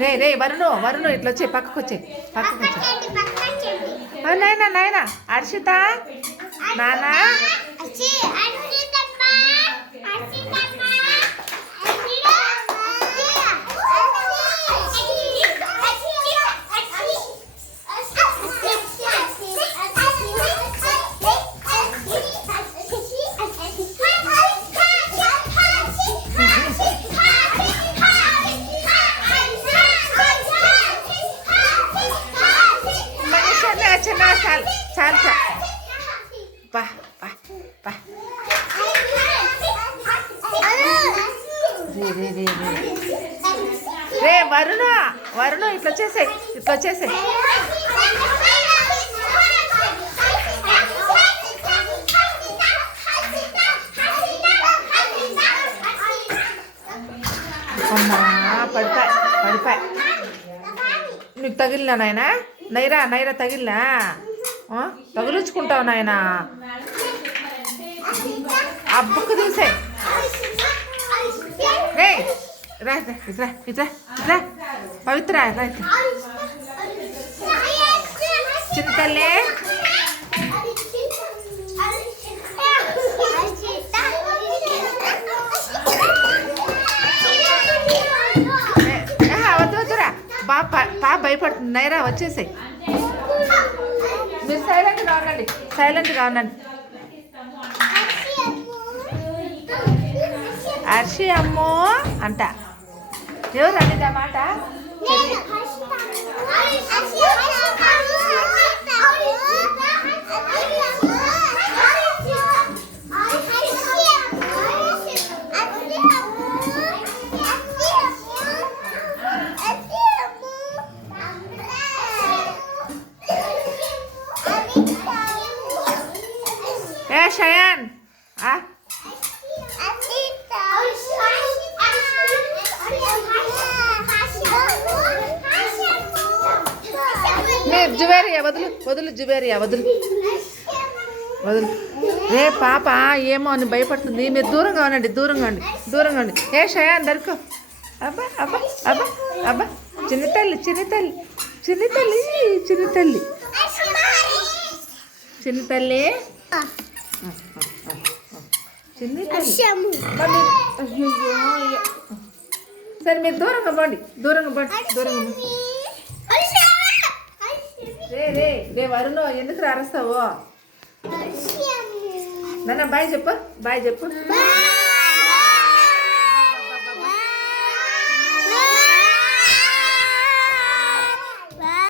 రే రే వరుణు ఇట్లా వచ్చే పక్కకు వచ్చే నాయనా నాయనా హర్షిత నానా చాలు పా పా పా రే వరుణ ఇట్లా వచ్చేసాయి అమ్మా పడిపాయ్ నీకు తగిలినా నాయనా నైరా తగిలినా తగులుచుకుంటావు నాయన ఆ బుక్ తీసే రే రా ఇట్రా పవిత్ర రా చిన్న తల్లి వద్దురా పా భయపడుతుంది నైరా వచ్చేసాయి మీరు సైలెంట్గా ఉండండి హర్షి అమ్మో అంట ఎవరు అనేది ఆ మాట షయాన్ జుబేరియా వదులు జుబేరియా వదులు రే పాప ఏమో అని భయపడుతుంది మీరు దూరంగా ఉండండి ఏ షయాన్ దొరుకు అబ్బా చిన్న తల్లి సరే మీరు దూరంగా పోండి రే వరుణ్ ఎందుకు అరుస్తావు నాన్న బాయ్ చెప్పు